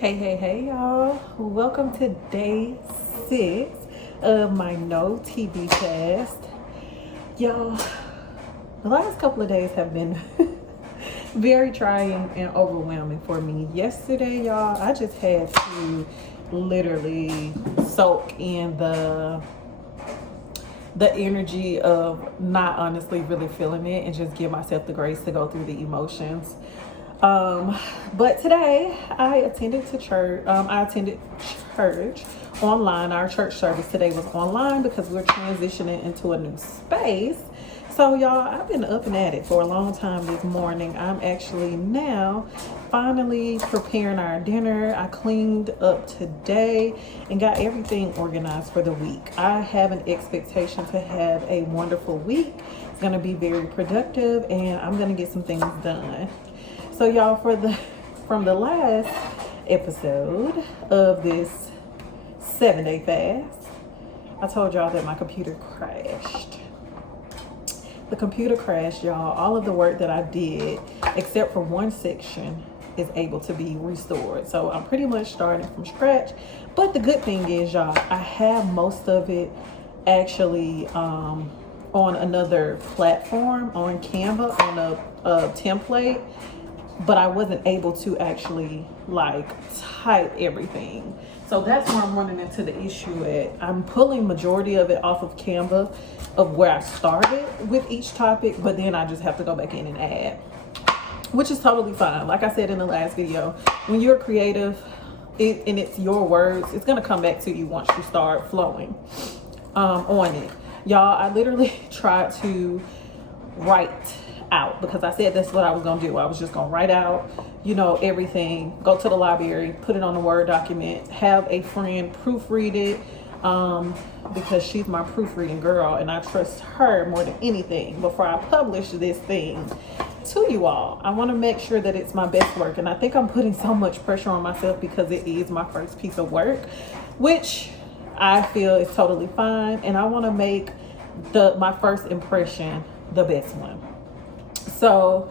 Hey, y'all. Welcome to day 6 of my No TV fast. Y'all, the last couple of days have been very trying and overwhelming for me. Yesterday, y'all, I just had to literally soak in the energy of not honestly really feeling it and just give myself the grace to go through the emotions. Um, but today I attended to church. I attended church online. Our church service today was online because we're transitioning into a new space. So y'all, I've been up and at it for a long time this morning. I'm actually now finally preparing our dinner. I cleaned up today and got everything organized for the week. I have an expectation to have a wonderful week. It's going to be very productive and I'm going to get some things done. So y'all, from the last episode of this 7-day fast, I told y'all that my computer crashed. The computer crashed, y'all. All of the work that I did, except for one section, is able to be restored. So I'm pretty much starting from scratch. But the good thing is, y'all, I have most of it actually on another platform, on Canva, on a template. But I wasn't able to actually like type everything. So that's where I'm running into the issue at. I'm pulling majority of it off of Canva of where I started with each topic, but then I just have to go back in and add, which is totally fine. Like I said in the last video, when you're creative and it's your words, it's gonna come back to you once you start flowing on it. Y'all, I literally tried to write out because I said that's what I was gonna do. I was just gonna write out, everything, go to the library, put it on a Word document, have a friend proofread it, because she's my proofreading girl and I trust her more than anything before I publish this thing to you all. I want to make sure that it's my best work, and I think I'm putting so much pressure on myself because it is my first piece of work, which I feel is totally fine, and I want to make my first impression the best one. So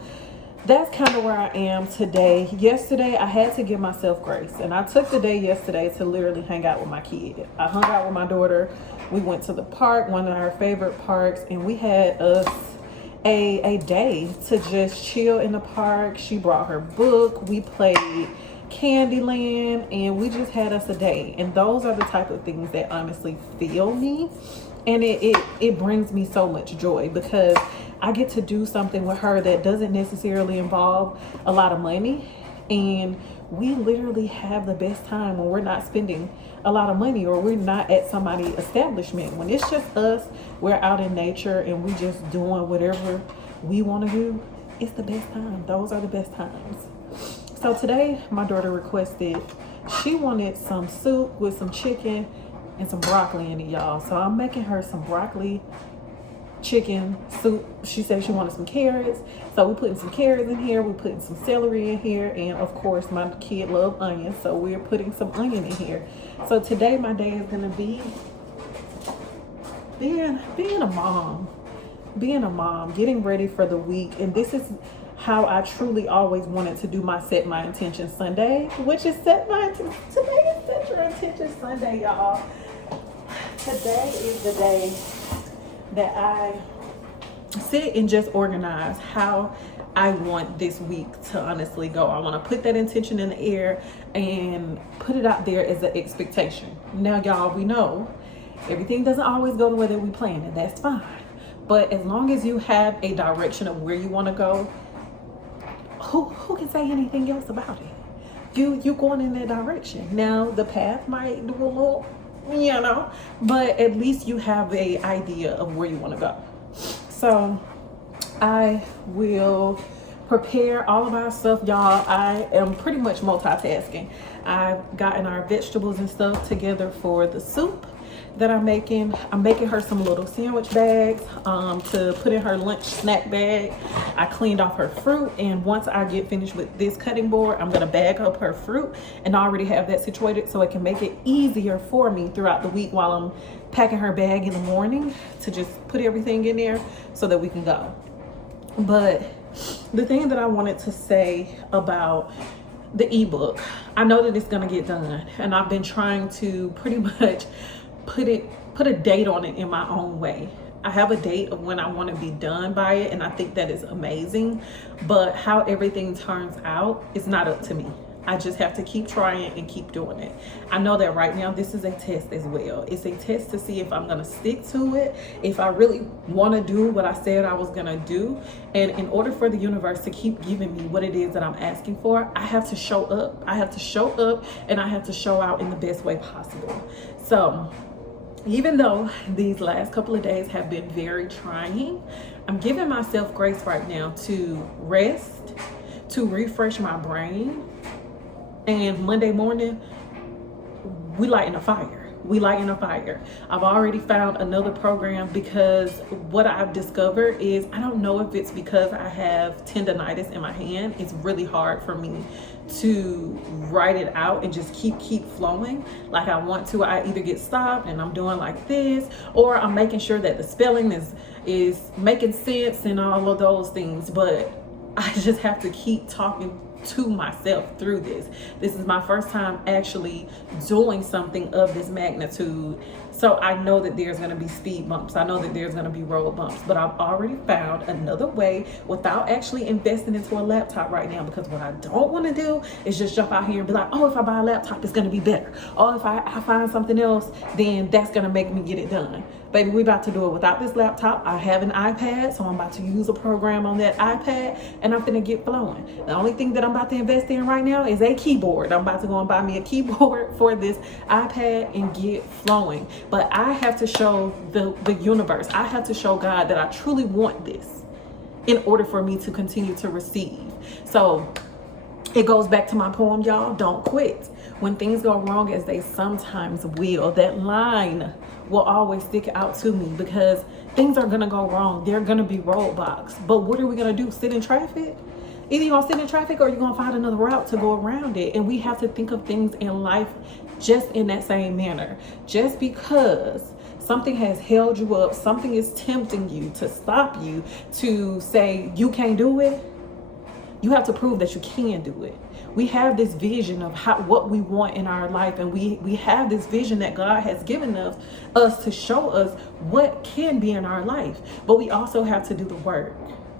that's kind of where I am today. Yesterday, I had to give myself grace. And I took the day yesterday to literally hang out with my kid. I hung out with my daughter. We went to the park, one of our favorite parks, and we had us a day to just chill in the park. She brought her book. We played Candyland, and we just had us a day. And those are the type of things that honestly fill me. And it brings me so much joy because I get to do something with her that doesn't necessarily involve a lot of money. And we literally have the best time when we're not spending a lot of money or we're not at somebody's establishment. When it's just us, we're out in nature and we just doing whatever we want to do. It's the best time. Those are the best times. So today, my daughter requested, she wanted some soup with some chicken and some broccoli in it, y'all. So I'm making her some broccoli chicken soup. She said she wanted some carrots, so we're putting some carrots in here, we're putting some celery in here, and of course my kid loves onions, so we're putting some onion in here. So today my day is gonna be being a mom, getting ready for the week. And this is how I truly always wanted to do my Set My Intention Sunday, which is today is Set Your Intention Sunday, y'all. Today is the day that I sit and just organize how I want this week to honestly go. I want to put that intention in the air and put it out there as an expectation. Now, y'all, we know everything doesn't always go the way that we plan, and that's fine. But as long as you have a direction of where you want to go, who can say anything else about it? You going in that direction. Now, the path might do a little, but at least you have a idea of where you want to go. So I will prepare all of our stuff, y'all. I am pretty much multitasking. I've gotten our vegetables and stuff together for the soup that I'm making. I'm making her some little sandwich bags to put in her lunch snack bag. I cleaned off her fruit, and once I get finished with this cutting board, I'm gonna bag up her fruit, and I already have that situated so it can make it easier for me throughout the week while I'm packing her bag in the morning to just put everything in there so that we can go. But the thing that I wanted to say about the ebook. I know that it's gonna get done, and I've been trying to pretty much put a date on it in my own way. I have a date of when I want to be done by it, and I think that is amazing. But how everything turns out is not up to me. I just have to keep trying and keep doing it. I know that right now this is a test as well. It's a test to see if I'm gonna stick to it, if I really wanna do what I said I was gonna do. And in order for the universe to keep giving me what it is that I'm asking for, I have to show up. I have to show up, and I have to show out in the best way possible. So even though these last couple of days have been very trying, I'm giving myself grace right now to rest, to refresh my brain. And Monday morning, we lighting a fire. We lighting a fire. I've already found another program, because what I've discovered is, I don't know if it's because I have tendonitis in my hand. It's really hard for me to write it out and just keep flowing like I want to. I either get stopped and I'm doing like this, or I'm making sure that the spelling is making sense and all of those things. But I just have to keep talking to myself through this. This is my first time actually doing something of this magnitude. So I know that there's going to be speed bumps. I know that there's going to be road bumps, but I've already found another way without actually investing into a laptop right now, because what I don't want to do is just jump out here and be like, oh, if I buy a laptop, it's going to be better. Or if I find something else, then that's going to make me get it done. Baby, we about to do it without this laptop. I have an iPad, so I'm about to use a program on that iPad, and I'm finna get flowing. The only thing that I'm about to invest in right now is a keyboard. I'm about to go and buy me a keyboard for this iPad and get flowing. But I have to show the universe, I have to show God that I truly want this in order for me to continue to receive. So it goes back to my poem, y'all. Don't quit. When things go wrong, as they sometimes will, that line will always stick out to me, because things are gonna go wrong. There are gonna be roadblocks. But what are we gonna do? Sit in traffic? Either you're gonna sit in traffic, or you're gonna find another route to go around it. And we have to think of things in life just in that same manner. Just because something has held you up, something is tempting you to stop you, to say you can't do it, you have to prove that you can do it. We have this vision of what we want in our life, and we have this vision that God has given us to show us what can be in our life. But we also have to do the work.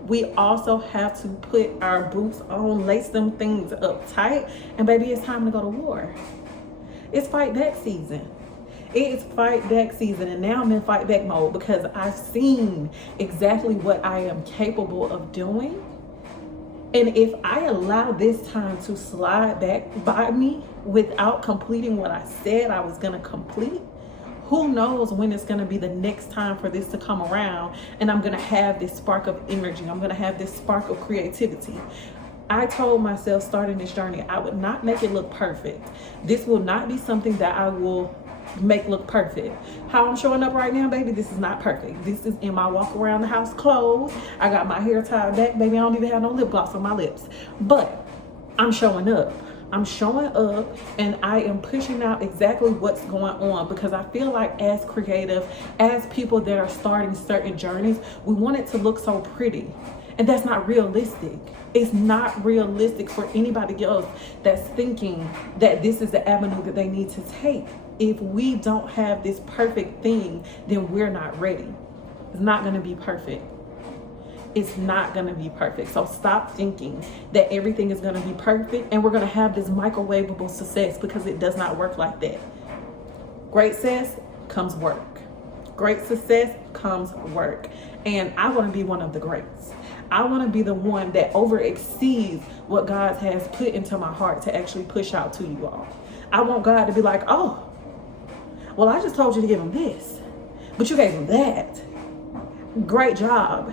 We also have to put our boots on, lace them things up tight, and baby, it's time to go to war. It's fight back season. It's fight back season, and now I'm in fight back mode, because I've seen exactly what I am capable of doing. And if I allow this time to slide back by me without completing what I said I was gonna complete, who knows when it's gonna be the next time for this to come around, and I'm gonna have this spark of energy. I'm gonna have this spark of creativity. I told myself starting this journey, I would not make it look perfect. This will not be something that I will make look perfect. How I'm showing up right now, baby, this is not perfect. This is in my walk around the house clothes. I got my hair tied back, baby. I don't even have no lip gloss on my lips, but I'm showing up. I'm showing up, and I am pushing out exactly what's going on, because I feel like as creative, as people that are starting certain journeys, we want it to look so pretty, and that's not realistic. It's not realistic for anybody else that's thinking that this is the avenue that they need to take. If we don't have this perfect thing, then we're not ready. It's not going to be perfect. It's not going to be perfect. So stop thinking that everything is going to be perfect and we're going to have this microwavable success, because it does not work like that. Great success comes work. Great success comes work. And I want to be one of the greats. I want to be the one that over exceeds what God has put into my heart to actually push out to you all. I want God to be like, oh, well, I just told you to give him this, but you gave him that. Great job,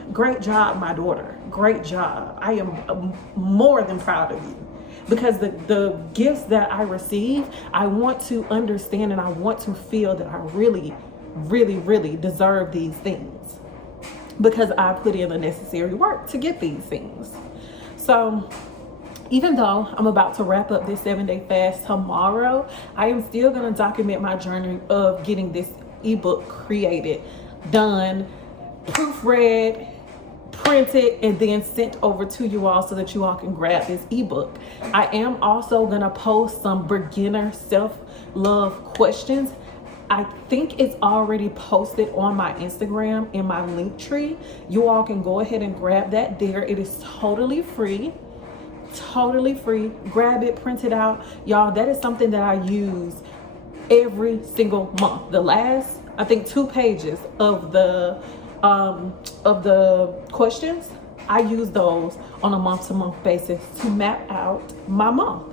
my daughter. Great job. I am more than proud of you, because the gifts that I receive, I want to understand and I want to feel that I really, really, really deserve these things, because I put in the necessary work to get these things. So even though I'm about to wrap up this 7-day fast tomorrow, I am still going to document my journey of getting this ebook created, done, proofread, printed and then sent over to you all so that you all can grab this ebook. I am also gonna post some beginner self-love questions. I think it's already posted on my Instagram in my link tree. You all can go ahead and grab that there. It is totally free. Totally free. Grab it, print it out. Y'all, that is something that I use every single month. The last, I think, 2 pages of the questions, I use those on a month-to-month basis to map out my month.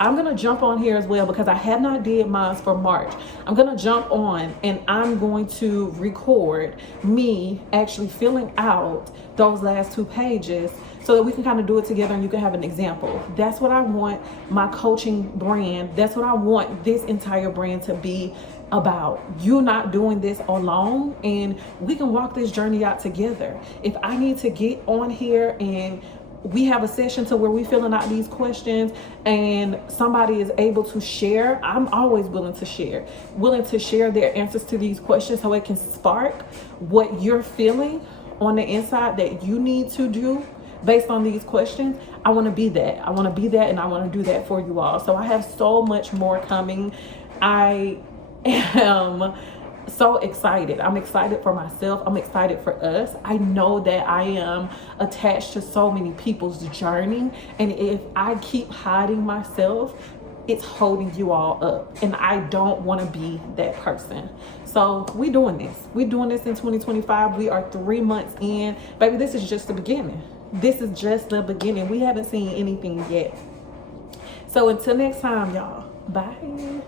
I'm gonna jump on here as well because I have not did mine for March. I'm gonna jump on and I'm going to record me actually filling out those last 2 pages so that we can kind of do it together and you can have an example. That's what I want my coaching brand, that's what I want this entire brand to be about. You're not doing this alone, and we can walk this journey out together. If I need to get on here and we have a session to where we filling out these questions and somebody is able to share, I'm always willing to share their answers to these questions so it can spark what you're feeling on the inside that you need to do based on these questions. I want to be that. I want to be that, and I want to do that for you all. So I have so much more coming. I am so excited. I'm excited for myself. I'm excited for us. I know that I am attached to so many people's journey, and if I keep hiding myself, it's holding you all up, and I don't want to be that person. So we're doing this in 2025. We are 3 months in. Baby, this is just the beginning. This is just the beginning. We haven't seen anything yet. So until next time, y'all, bye.